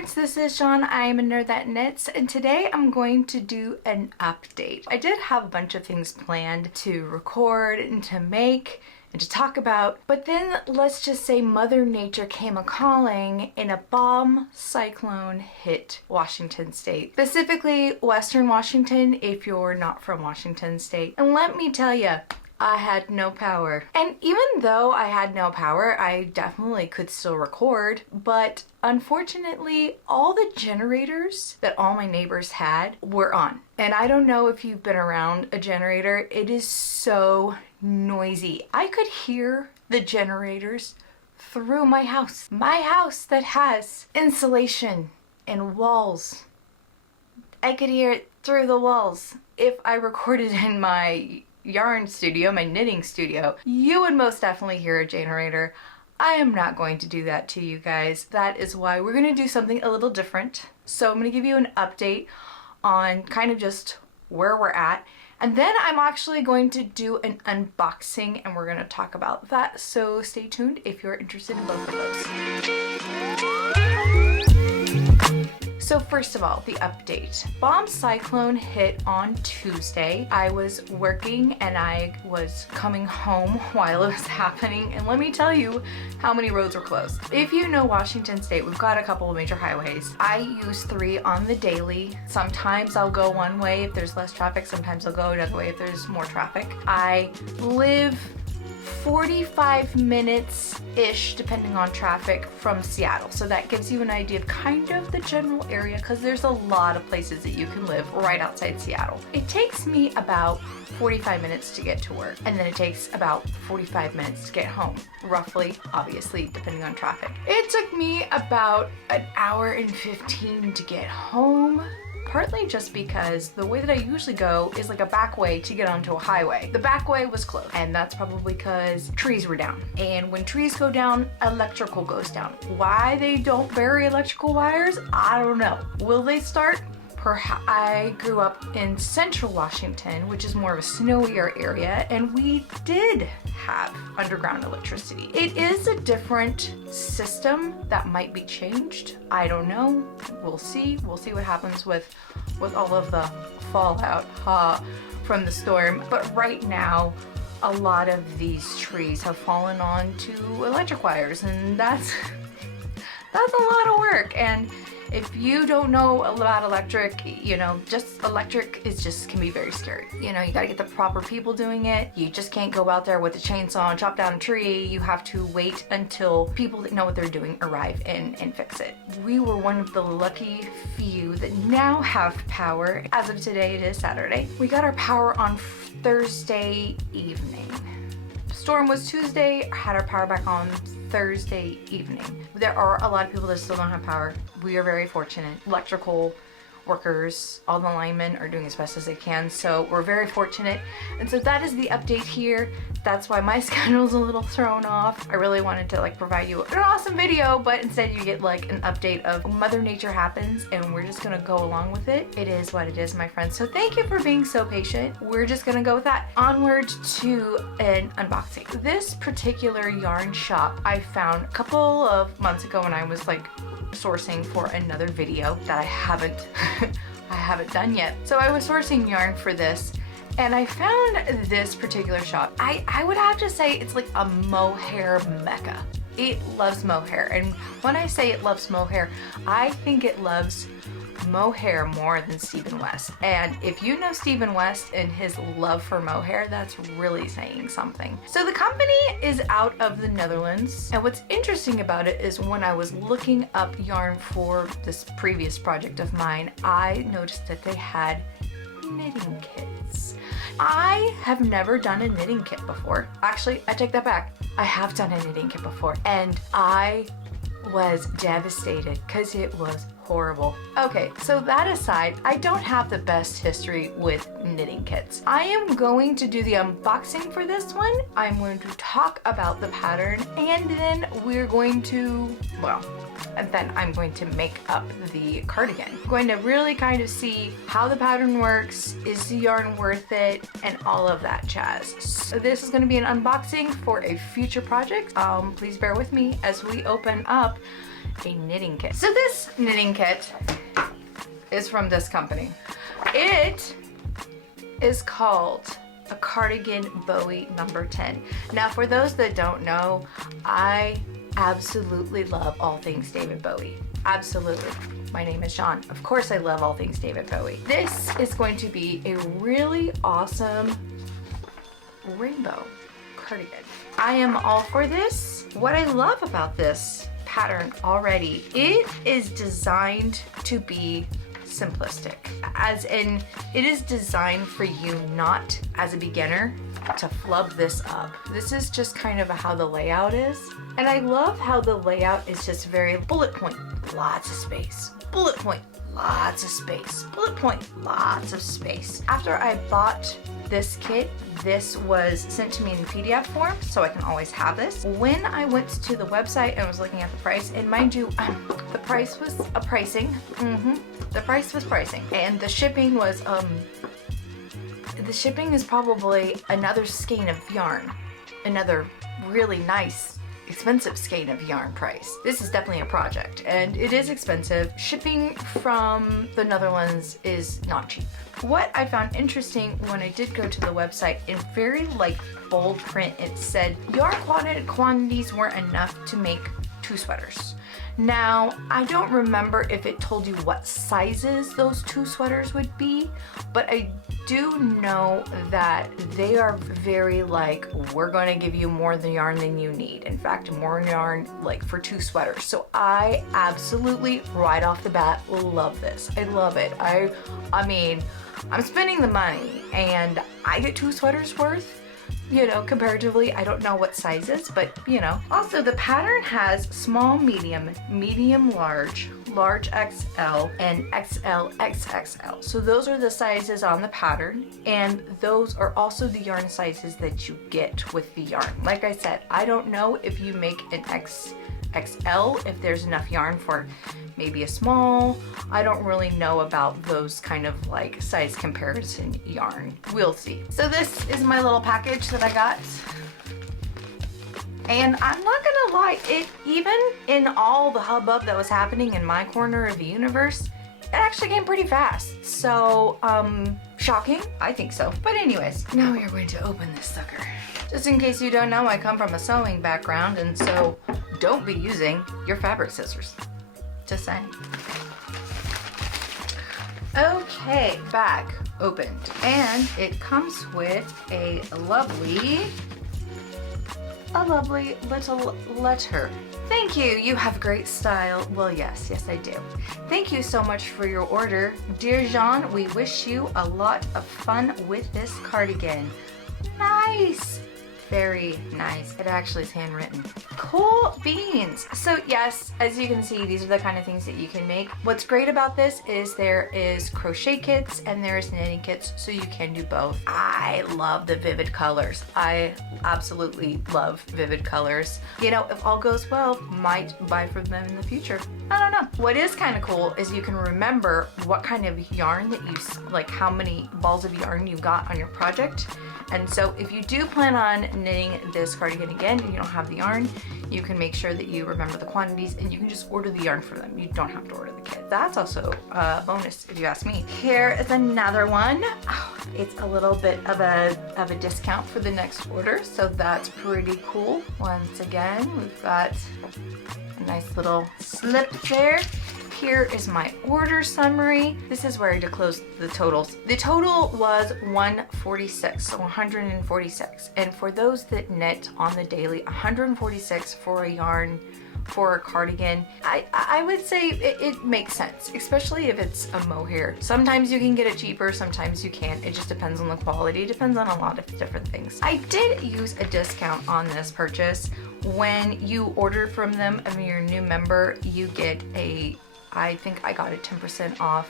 nerds, this is Sean. I am a nerd that knits, and today I'm going to do an update. I did have a bunch of things planned to record and to make and to talk about, but then let's just say Mother Nature came a-calling and a bomb cyclone hit Washington State. Specifically, Western Washington if you're not from Washington State. And let me tell you, I had no power. And even though I had no power, I definitely could still record, but unfortunately, all the generators that all my neighbors had were on. And I don't know if you've been around a generator, it is so noisy. I could hear the generators through my house. My house that has insulation and walls. I could hear it through the walls. If I recorded in my yarn studio, my knitting studio, you would most definitely hear a generator. I am not going to do that to you guys. That is why we're going to do something a little different. So I'm going to give you an update on kind of just where we're at. And then I'm actually going to do an unboxing and we're going to talk about that. So stay tuned if you're interested in both of those. So first of all, the update. Bomb Cyclone hit on Tuesday. I was working and I was coming home while it was happening, and let me tell you how many roads were closed. If you know Washington State, we've got a couple of major highways. I use 3 on the daily. Sometimes I'll go one way if there's less traffic, sometimes I'll go another way if there's more traffic. I live 45 minutes-ish, depending on traffic, from Seattle. So that gives you an idea of kind of the general area, because there's a lot of places that you can live right outside Seattle. It takes me about 45 minutes to get to work, and then it takes about 45 minutes to get home, roughly, obviously, depending on traffic. It took me about an hour and 15 to get home. Partly just because the way that I usually go is like a back way to get onto a highway. The back way was closed, and that's probably because trees were down. And when trees go down, electrical goes down. Why they don't bury electrical wires, I don't know. Will they start? Perhaps. I grew up in central Washington, which is more of a snowier area, and we did have underground electricity. It is a different system that might be changed. I don't know. We'll see. We'll see what happens with all of the fallout from the storm. But right now, a lot of these trees have fallen onto electric wires, and that's a lot of work. And if you don't know about electric, you know, just electric can be very scary. You know, you gotta get the proper people doing it. You just can't go out there with a chainsaw and chop down a tree. You have to wait until people that know what they're doing arrive and fix it. We were one of the lucky few that now have power. As of today, it is Saturday. We got our power on Thursday evening. Storm was Tuesday, had our power back on Thursday evening. There are a lot of people that still don't have power. We are very fortunate. Electrical workers, all the linemen are doing as best as they can, so we're very fortunate. And so that is the update here. That's why my schedule's a little thrown off. I really wanted to like provide you an awesome video, but instead you get like an update of Mother Nature happens, and we're just gonna go along with it. It is what it is, my friends. So thank you for being so patient. We're just gonna go with that. Onward to an unboxing. This particular yarn shop I found a couple of months ago when I was like sourcing for another video that I haven't done yet. So I was sourcing yarn for this, and I found this particular shop. I would have to say it's like a mohair mecca. It loves mohair, and when I say it loves mohair, I think it loves mohair more than Stephen West. And if you know Stephen West and his love for mohair, that's really saying something. So the company is out of the Netherlands, and what's interesting about it is when I was looking up yarn for this previous project of mine, I noticed that they had knitting kits. I have never done a knitting kit before. Actually, I take that back. I have done a knitting kit before, and I was devastated because it was horrible. Okay, so that aside, I don't have the best history with knitting kits. I am going to do the unboxing for this one. I'm going to talk about the pattern, and then we're going to, well, and then I'm going to make up the cardigan. I'm going to really kind of see how the pattern works, is the yarn worth it, and all of that jazz. So this is going to be an unboxing for a future project. Please bear with me as we open up a knitting kit. So this knitting kit is from this company. It is called a cardigan Bowie number 10. Now for those that don't know, I absolutely love all things David Bowie. Absolutely. My name is Sean. Of course I love all things David Bowie. This is going to be a really awesome rainbow cardigan. I am all for this. What I love about this pattern already, it is designed to be simplistic, as in it is designed for you not as a beginner to flub this up. This is just kind of how the layout is, and I love how the layout is just very bullet point, lots of space, bullet point, lots of space, bullet point, lots of space. After I bought this kit, this was sent to me in PDF form, so I can always have this. When I went to the website and was looking at the price, and mind you, the price was a pricing. The price was pricing, and the shipping was the shipping is probably another skein of yarn, another really nice expensive skein of yarn price. This is definitely a project, and it is expensive. Shipping from the Netherlands is not cheap. What I found interesting when I did go to the website, in very like bold print, it said yarn quantities weren't enough to make 2 sweaters. Now, I don't remember if it told you what sizes those 2 sweaters would be, but I do know that they are very like, we're going to give you more the yarn than you need. In fact, more yarn like for 2 sweaters. So I absolutely, right off the bat, love this. I love it. I mean, I'm spending the money and I get 2 sweaters worth. You know, comparatively, I don't know what sizes, but you know. Also, the pattern has small, medium, medium, large, large XL, and XL, XXL. So those are the sizes on the pattern, and those are also the yarn sizes that you get with the yarn. Like I said, I don't know if you make an XL, if there's enough yarn for maybe a small. I don't really know about those kind of like size comparison yarn. We'll see. So this is my little package that I got. And I'm not gonna lie, it even in all the hubbub that was happening in my corner of the universe, it actually came pretty fast. So, shocking? I think so. But anyways, now we are going to open this sucker. Just in case you don't know, I come from a sewing background, and so don't be using your fabric scissors. Just saying. Okay, bag opened, and it comes with a lovely little letter. Thank you, you have great style. Well, yes, I do. Thank you so much for your order. Dear Jean, we wish you a lot of fun with this cardigan. Nice. Very nice. It actually is handwritten. Cool beans. So yes, as you can see, these are the kind of things that you can make. What's great about this is there is crochet kits and there's knitting kits, so you can do both. I love the vivid colors. I absolutely love vivid colors. You know, if all goes well, might buy from them in the future. I don't know. What is kind of cool is you can remember what kind of yarn that you, like how many balls of yarn you got on your project. And so if you do plan on knitting this cardigan again and you don't have the yarn, you can make sure that you remember the quantities and you can just order the yarn for them. You don't have to order the kit. That's also a bonus if you ask me. Here is another one. Oh, it's a little bit of a discount for the next order, so that's pretty cool. Once again, we've got a nice little slip there. Here is my order summary. This is where I disclose the totals. The total was 146, so 146. And for those that knit on the daily, 146 for a yarn for a cardigan, I would say it makes sense, especially if it's a mohair. Sometimes you can get it cheaper, sometimes you can't. It just depends on the quality. It depends on a lot of different things. I did use a discount on this purchase. When you order from them and you're a new member, you get I think I got a 10% off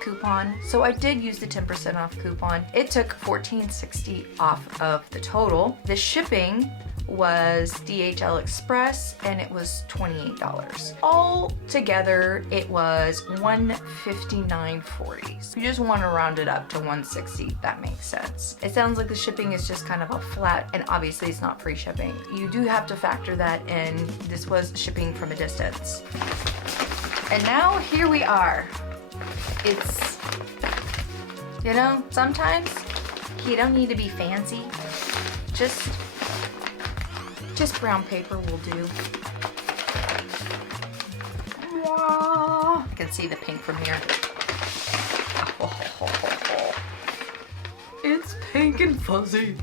coupon. So I did use the 10% off coupon. It took $14.60 off of the total. The shipping was DHL Express and it was $28. All together, it was $159.40. So you just want to round it up to $160, if that makes sense. It sounds like the shipping is just kind of a flat, and obviously it's not free shipping. You do have to factor that in. This was shipping from a distance. And now here we are. It's, you know, sometimes you don't need to be fancy. Just brown paper will do. I can see the pink from here. It's pink and fuzzy.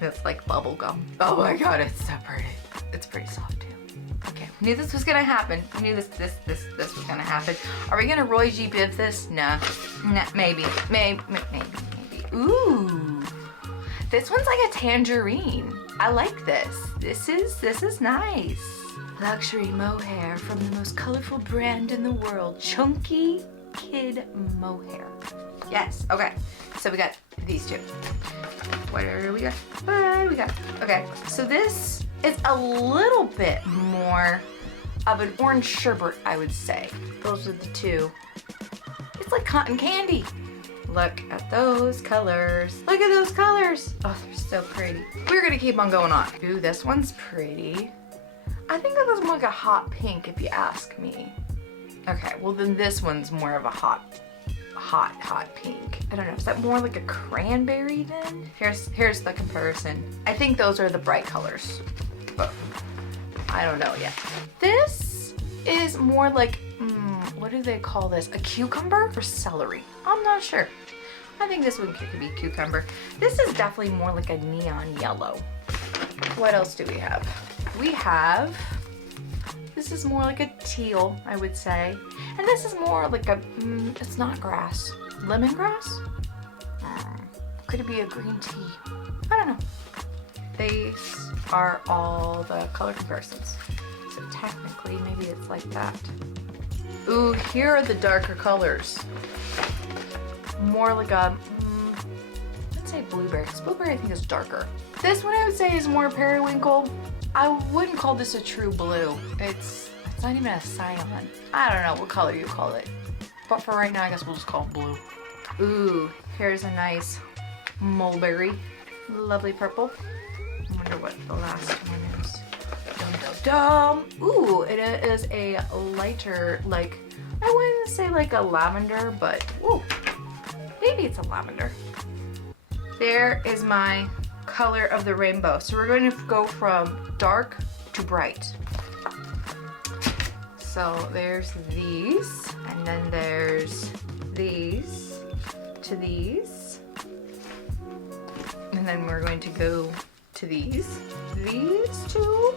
It's like bubble gum. Oh my god, it's so pretty. It's pretty soft too. Okay, knew this was gonna happen. I knew this was gonna happen. Are we gonna Roy G. Biv this? Nah, maybe. Ooh, this one's like a tangerine. I like this. This is nice. Luxury mohair from the most colorful brand in the world, Chunky Kid Mohair. Yes. Okay. So we got these two. What do we got? What do we got? Okay. So this is a little bit more of an orange sherbet, I would say. Those are the two. It's like cotton candy. Look at those colors. Look at those colors. Oh, they're so pretty. We're gonna keep on going on. Ooh, this one's pretty. I think that was more like a hot pink if you ask me. Okay, well then this one's more of a hot pink. I don't know, is that more like a cranberry then? Here's the comparison. I think those are the bright colors, but I don't know yet. This is more like, what do they call this? A cucumber or celery? I'm not sure. I think this one could be cucumber. This is definitely more like a neon yellow. What else do we have? We have, this is more like a teal, I would say. And this is more like a, it's not grass. Lemongrass? Could it be a green tea? I don't know. These are all the color comparisons. So technically, maybe it's like that. Ooh, here are the darker colors. More like a, let's say blueberry, because blueberry I think is darker. This one I would say is more periwinkle. I wouldn't call this a true blue. It's not even a cyan. I don't know what color you call it. But for right now, I guess we'll just call it blue. Ooh, here's a nice mulberry. Lovely purple. I wonder what the last one is. Dum dum dum. Ooh, it is a lighter, like, I wouldn't say like a lavender, but ooh, maybe it's a lavender. There is my color of the rainbow. So we're going to go from dark to bright. So there's these, and then there's these to these, and then we're going to go to these two,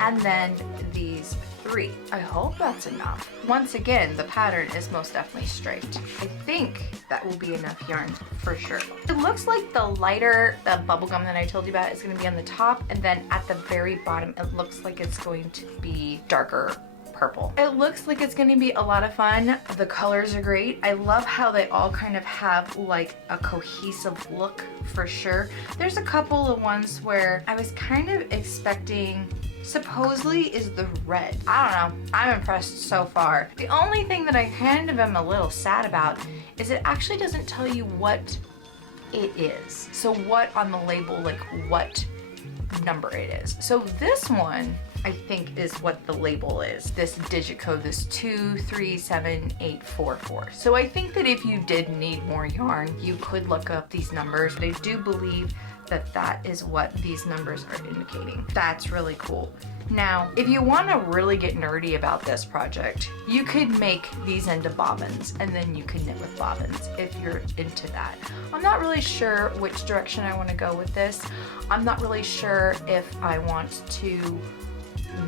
and then these three. I hope that's enough. Once again, the pattern is most definitely straight. I think that will be enough yarn for sure. It looks like the lighter, the bubble gum that I told you about is going to be on the top, and then at the very bottom, it looks like it's going to be darker purple. It looks like it's going to be a lot of fun. The colors are great. I love how they all kind of have like a cohesive look for sure. There's a couple of ones where I was kind of expecting, supposedly is the red. I don't know. I'm impressed so far. The only thing that I kind of am a little sad about is it actually doesn't tell you what it is. So what on the label, like what number it is. So this one, I think, is what the label is. This digit code, this 237844. So I think that if you did need more yarn, you could look up these numbers. But I do believe that that is what these numbers are indicating. That's really cool. Now, if you want to really get nerdy about this project, you could make these into bobbins, and then you can knit with bobbins if you're into that. I'm not really sure which direction I want to go with this. I'm not really sure if I want to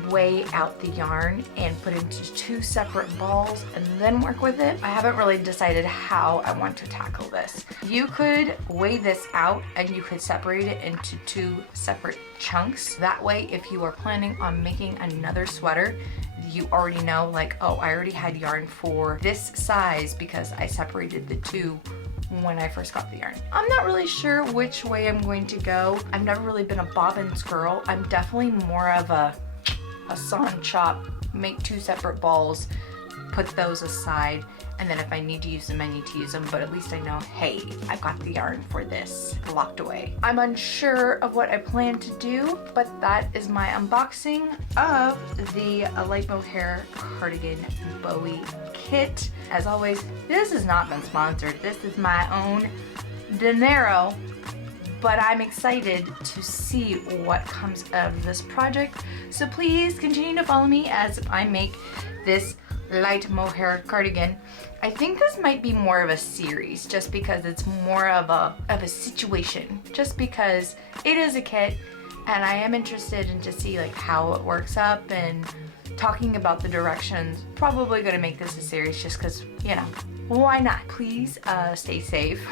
weigh out the yarn and put it into two separate balls and then work with it. I haven't really decided how I want to tackle this. You could weigh this out and you could separate it into two separate chunks. That way, if you are planning on making another sweater, you already know, like, oh, I already had yarn for this size because I separated the two when I first got the yarn. I'm not really sure which way I'm going to go. I've never really been a bobbins girl. I'm definitely more of a sawn chop, make 2 separate balls, put those aside, and then if I need to use them, I need to use them, but at least I know, hey, I've got the yarn for this locked away. I'm unsure of what I plan to do, but that is my unboxing of the Light Mohair Cardigan Bowie kit. As always, this has not been sponsored. This is my own dinero, but I'm excited to see what comes of this project. So please continue to follow me as I make this light mohair cardigan. I think this might be more of a series just because it's more of a situation, just because it is a kit and I am interested in to see like how it works up and talking about the directions. Probably gonna make this a series just because, you know, why not? Please stay safe.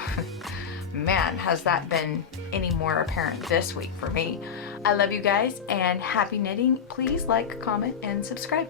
Man, has that been any more apparent this week for me. I love you guys and happy knitting. Please like, comment, and subscribe.